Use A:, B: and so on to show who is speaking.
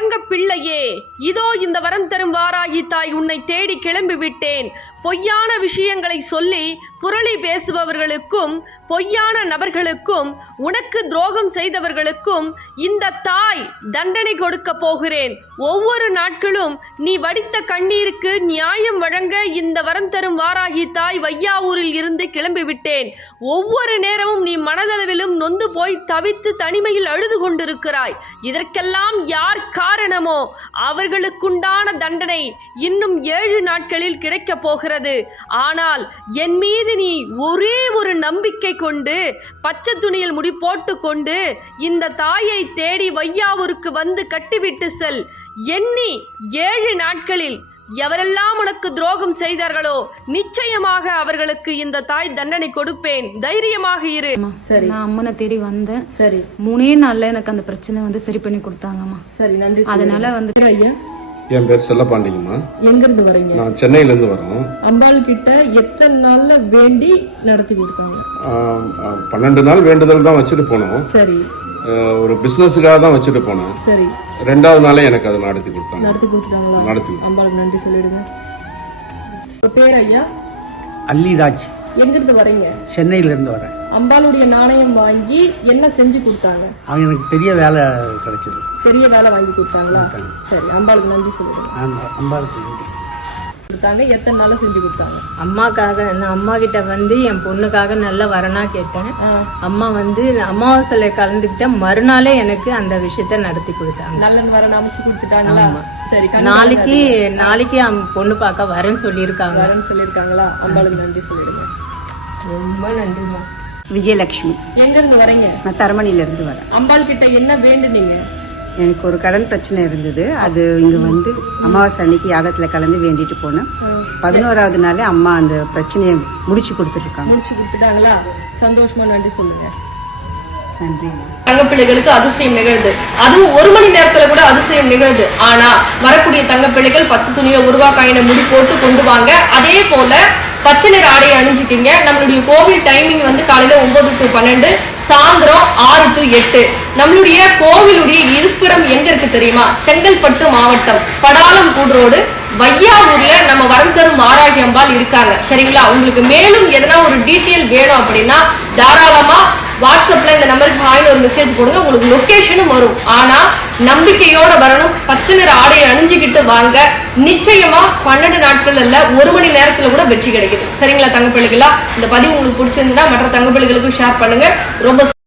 A: தங்க பிள்ளையே, இதோ இந்த வரம் தரும் வாராகி தாய் உன்னை தேடி கிளம்பி விட்டேன். பொய்யான விஷயங்களை சொல்லி புரளி பேசுபவர்களுக்கும் பொய்யான நபர்களுக்கும் உனக்கு துரோகம் செய்தவர்களுக்கும் இந்த தாய் தண்டனை கொடுக்க போகிறேன். ஒவ்வொரு நாட்களும் நீ வடித்த கண்ணீருக்கு நியாயம் வழங்க இந்த வரம் தரும் வாராகி தாய் வையாவூரில் இருந்து கிளம்பி விட்டேன். ஒவ்வொரு நேரமும் நீ மனதளவிலும் நொந்து போய் தவித்து தனிமையில் அழுது கொண்டிருக்கிறாய். இதற்கெல்லாம் யார் காரணமோ அவர்களுக்குண்டான தண்டனை இன்னும் 7 நாட்களில் கிடைக்கப் போகிறது. ஆனால் என் மீது நீ ஒரே ஒரு நம்பிக்கை கொண்டு பச்சை துணியில் முடி போட்டு கொண்டு இந்த தாயை தேடி வையாவூருக்கு வந்து கட்டிவிட்டு செல். எண்ணி 7 நாட்களில் எவரெல்லாம் உனக்கு துரோகம் செய்தார்களோ நிச்சயமாக அவர்களுக்கு இந்த தாய் தண்டனை கொடுப்பேன். தைரியமாக இரு.
B: சரி, நான் அம்மனை தேடி வந்தேன். சரி, 3 நாள்ல எனக்கு அந்த பிரச்சனை வந்து சரி பண்ணி கொடுத்தாங்கம்மா. சரி, நன்றி. அதனால வந்து ஐயா,
C: என் பேர் செல்லப்பாண்டிங்கம்மா.
B: எங்க இருந்து வரீங்க?
C: நான் சென்னையில இருந்து வரோம்.
B: அம்பாள் கிட்ட எத்தனை நாள்ல வேண்டி நடத்தி கொடுத்தாங்க?
C: 12 நாள் வேண்டுதல் தான் வச்சுட்டு போனோம்.
B: சரி.
C: ஒரு பிசினஸுக்காக தான் வச்சுட்டு போனேன். சரி. 2வது நாளே எனக்கு அதை நடத்தி கொடுத்தாங்க.
B: நடத்தி கொடுத்தாங்களா? நடத்தி. அம்பாளுக்கு நன்றி சொல்லிடுங்க. பேர் ஐயா?
D: அல்லிராஜ்.
B: எங்க இருந்து வரீங்க?
D: சென்னையில இருந்து வரேன்.
B: அம்பாளுடைய நாணயம் வாங்கி என்ன செஞ்சு கொடுத்தாங்க?
D: அவங்க எனக்கு பெரிய வேலை கிடைச்சது.
B: பெரிய வேலை வாங்கி கொடுத்தாங்களா? சரி, அம்பாளுக்கு நன்றி சொல்லிடுங்க.
D: அம்பாளுக்கு நன்றி
B: கொடுத்தாங்க. எத்தனை நாள் செஞ்சு கொடுத்தாங்க?
E: அம்மாக்காக நான் அம்மா கிட்ட வந்து என் பொண்ணுக்காக நல்ல வரனா கேட்டேன். அம்மா வந்து அமாவாசையில கலந்துக்கிட்ட மறுநாளே எனக்கு அந்த விஷயத்த நடத்தி கொடுத்தாங்க.
B: நல்ல வரன் அமைச்சு கொடுத்துட்டாங்களா? சரி,
E: நாளைக்கு பொண்ணு பார்க்க வரேன்னு சொல்லியிருக்காங்க.
B: அம்பாளுக்கு நன்றி சொல்லிடுங்க.
E: ரொம்ப நன்றிமா.
F: விஜயலட்சுமி.
B: எங்க இருந்து வரீங்க?
F: நான் தரமணில இருந்து வரேன்.
B: அம்பாள் கிட்ட என்ன வேண்டுனீங்க?
F: எனக்கு ஒரு கடன் பிரச்சனை இருந்தது. அது இங்க வந்து அமாவாசை அன்னைக்கு யாகத்துல கலந்து வேண்டிட்டு போனேன். 11வது நாளே அம்மா அந்த பிரச்சனையை முடிச்சு கொடுத்துருக்காங்க.
B: முடிச்சு கொடுத்துட்டாங்களா? சந்தோஷமா நன்றி சொல்லுங்க.
F: நன்றி.
A: தங்க பிள்ளைகளுக்கு அதிசயம் நிகழ்து. அதுவும் 1 மணி நேரத்துல கூட அதிசயம் நிகழ்து. ஆனா வரக்கூடிய தங்க பிள்ளைகள் பச்சை துணியை உருவாக்காயின முடி போட்டு கொண்டு வாங்க. அதே போல பச்சை நிற ஆடையை அணிஞ்சுக்கிங்க. நம்மளுடைய கோவில் டைமிங் வந்து காலையில 9 to 12, சாயந்தரம் 6 to 8. நம்மளுடைய கோவிலுடைய இருப்பிடம் எங்க இருக்கு தெரியுமா? செங்கல்பட்டு மாவட்டம், படாலம் கூடுரோடு, வையாவூர்ல நம்ம வரம் தரும் வாராகி அம்பாள் இருக்காங்க. சரிங்களா? உங்களுக்கு மேலும் எதனா ஒரு டீட்டெயில் வேணும் அப்படின்னா தாராளமா வாட்ஸ்அப்ல இந்த நம்பருக்கு ஹாய்னு ஒரு மெசேஜ் போடுங்க. உங்களுக்கு லொகேஷனும் வரும். ஆனா நம்பிக்கையோட வரணும். பச்சை நிற ஆடையை அணிஞ்சுக்கிட்டு வாங்க. நிச்சயமா 12 நாட்கள் இல்ல 1 மணி நேரத்துல கூட வெற்றி கிடைக்குது. சரிங்களா தங்க பிள்ளைகளா? இந்த பதிவு உங்களுக்கு பிடிச்சிருந்தா மற்ற தங்க பிள்ளைகளுக்கும் ஷேர் பண்ணுங்க. ரொம்ப